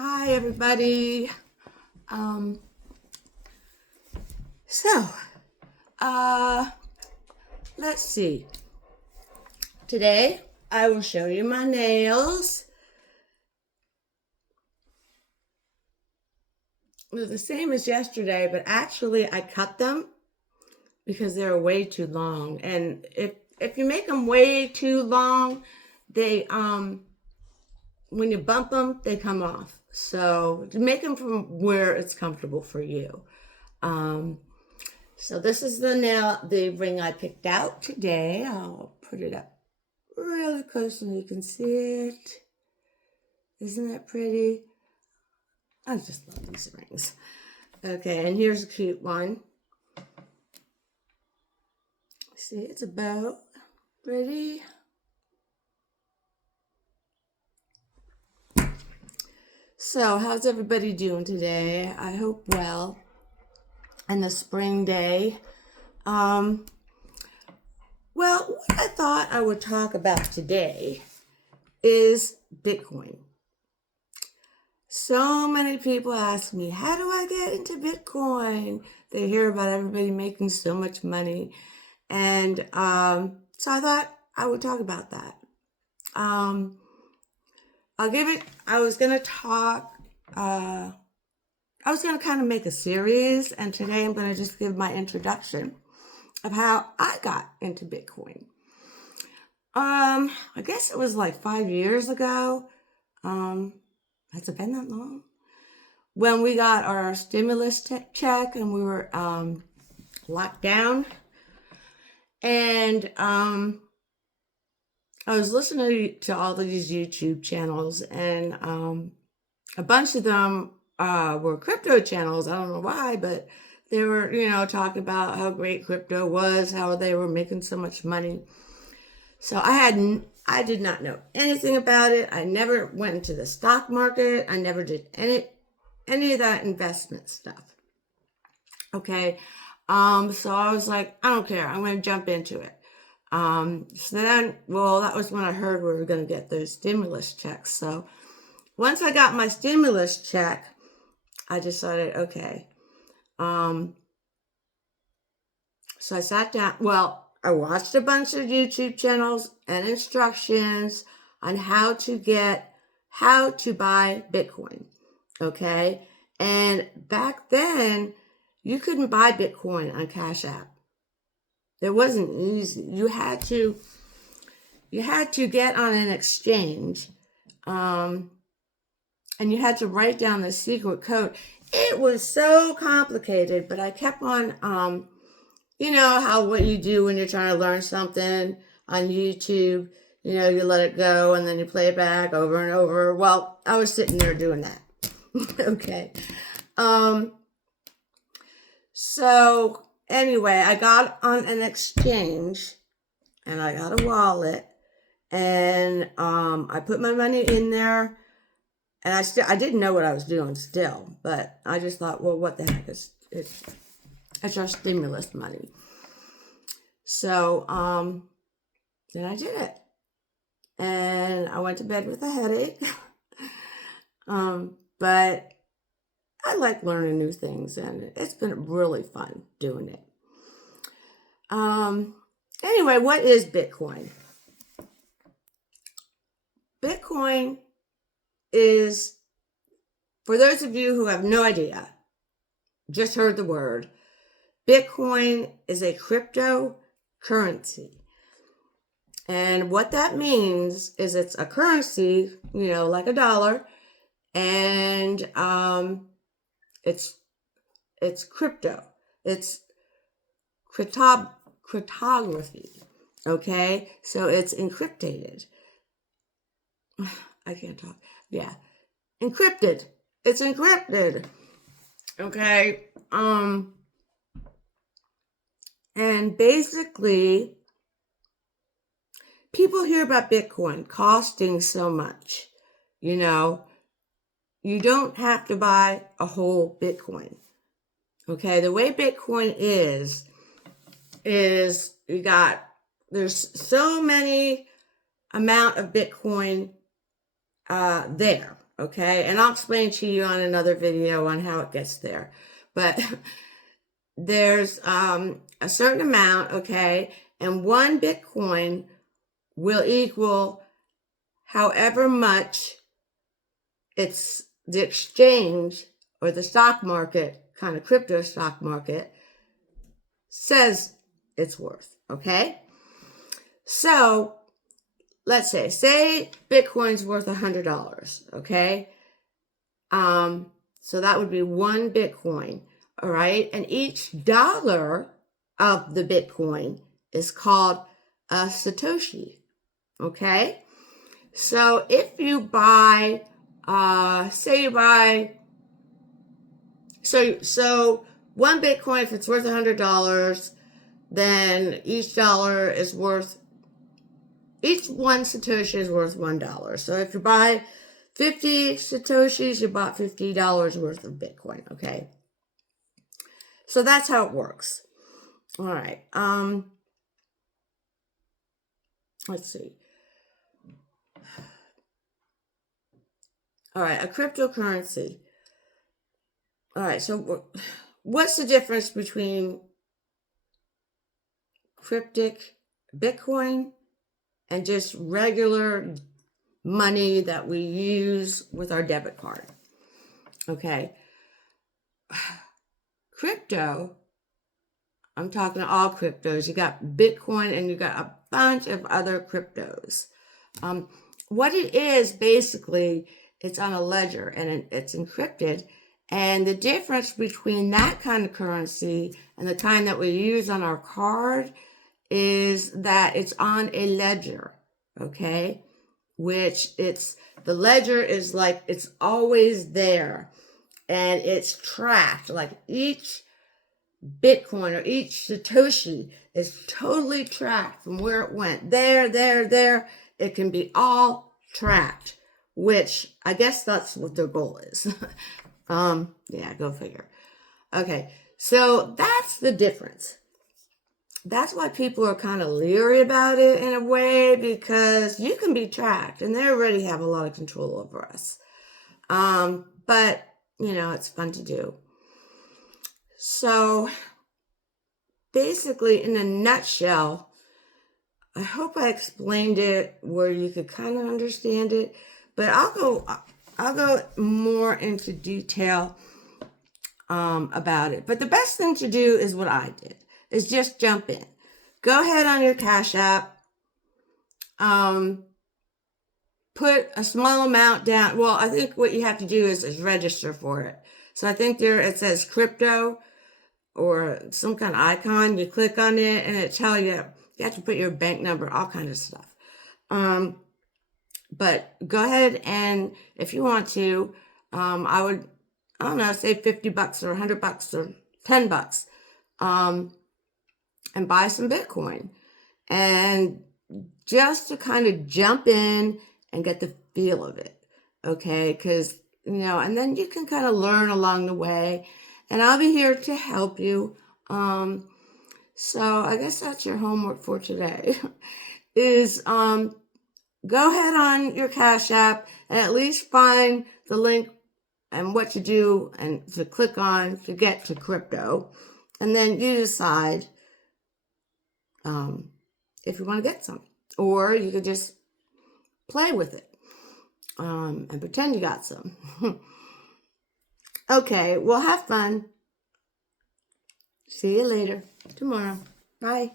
Hi, everybody. Um, so, uh, let's see. Today, I will show you my nails. They're the same as yesterday, but actually, I cut them because they're way too long. And if you make them way too long, they when you bump them, they come off. So to make them from where it's comfortable for you. Um, So this is the ring I picked out today. I'll put it up really close so you can see it. Isn't that pretty? I just love these rings. Okay, and here's a cute one. See, it's a bow. Pretty. So, how's everybody doing today? I hope well. And the spring day. Um, well, what I thought I would talk about today is Bitcoin. So many people ask me, how do I get into Bitcoin? They hear about everybody making so much money. And so I thought I would talk about that. I was going to talk, I was going to kind of make a series. And today I'm going to just give my introduction of how I got into Bitcoin. I guess it was like 5 years ago. Has it been that long? When we got our stimulus check and we were locked down, and I was listening to all these YouTube channels, and a bunch of them were crypto channels. I don't know why, but they were, talking about how great crypto was, how they were making so much money. So I did not know anything about it. I never went into the stock market. I never did any of that investment stuff. Okay. So I was like, I don't care. I'm going to jump into it. So then, well, that was when I heard we were going to get those stimulus checks. So once I got my stimulus check, I decided, okay. So I sat down. Well, I watched a bunch of YouTube channels and instructions on how to buy Bitcoin. Okay. And back then, you couldn't buy Bitcoin on Cash App. It wasn't easy. You had to get on an exchange, and you had to write down the secret code. It was so complicated, but I kept on, what you do when you're trying to learn something on YouTube. You let it go and then you play it back over and over. Well, I was sitting there doing that. Okay. So anyway, I got on an exchange and I got a wallet and I put my money in there, and I didn't know what I was doing still, but I just thought, well, what the heck, it's our stimulus money. So then I did it, and I went to bed with a headache. But I like learning new things, and it's been really fun doing it. Anyway, what is Bitcoin? Bitcoin is, for those of you who have no idea, just heard the word, Bitcoin is a cryptocurrency. And what that means is it's a currency, like a dollar, and it's crypto. It's cryptography. Okay? So it's encrypted. I can't talk. Yeah. Encrypted. It's encrypted. Okay? And basically, people hear about Bitcoin costing so much. You don't have to buy a whole Bitcoin. Okay? The way Bitcoin is there's so many amount of Bitcoin there. okay? And I'll explain to you on another video on how it gets there. But there's a certain amount, okay? And 1 Bitcoin will equal however much it's the exchange or the stock market, kind of crypto stock market, says it's worth, okay? So let's say Bitcoin's worth $100, okay? So that would be 1 Bitcoin, all right? And each dollar of the Bitcoin is called a Satoshi, okay? So if you buy, say you buy, so 1 Bitcoin, if it's worth $100, then each dollar is worth, each 1 Satoshi is worth $1. So if you buy 50 Satoshis, you bought $50 worth of Bitcoin, okay? So that's how it works. All right. Let's see. All right, a cryptocurrency. All right, so what's the difference between cryptic Bitcoin and just regular money that we use with our debit card? Okay. Crypto, I'm talking all cryptos. You got Bitcoin and you got a bunch of other cryptos. What it is, basically, it's on a ledger and it's encrypted. And the difference between that kind of currency and the kind that we use on our card is that it's on a ledger, okay? Which the ledger is like, it's always there and it's tracked. Like each Bitcoin or each Satoshi is totally tracked from where it went. There. It can be all tracked, which I guess that's what their goal is. Yeah, go figure. Okay, so that's the difference. That's why people are kind of leery about it in a way, because you can be tracked and they already have a lot of control over us. But, it's fun to do. So basically, in a nutshell, I hope I explained it where you could kind of understand it, but I'll go more into detail about it. But the best thing to do is what I did, is just jump in. Go ahead on your Cash App. Put a small amount down. Well, I think what you have to do is register for it. So I think it says crypto or some kind of icon. You click on it and it tells you have to put your bank number, all kinds of stuff. But go ahead, and if you want to, I would, I don't know, say $50 or $100 or $10, and buy some Bitcoin, and just to kind of jump in and get the feel of it, okay? Because, and then you can kind of learn along the way, and I'll be here to help you. So I guess that's your homework for today, is go ahead on your Cash App and at least find the link and what to do and to click on to get to crypto. And then you decide if you want to get some. Or you could just play with it and pretend you got some. Okay, well, have fun. See you later tomorrow. Bye.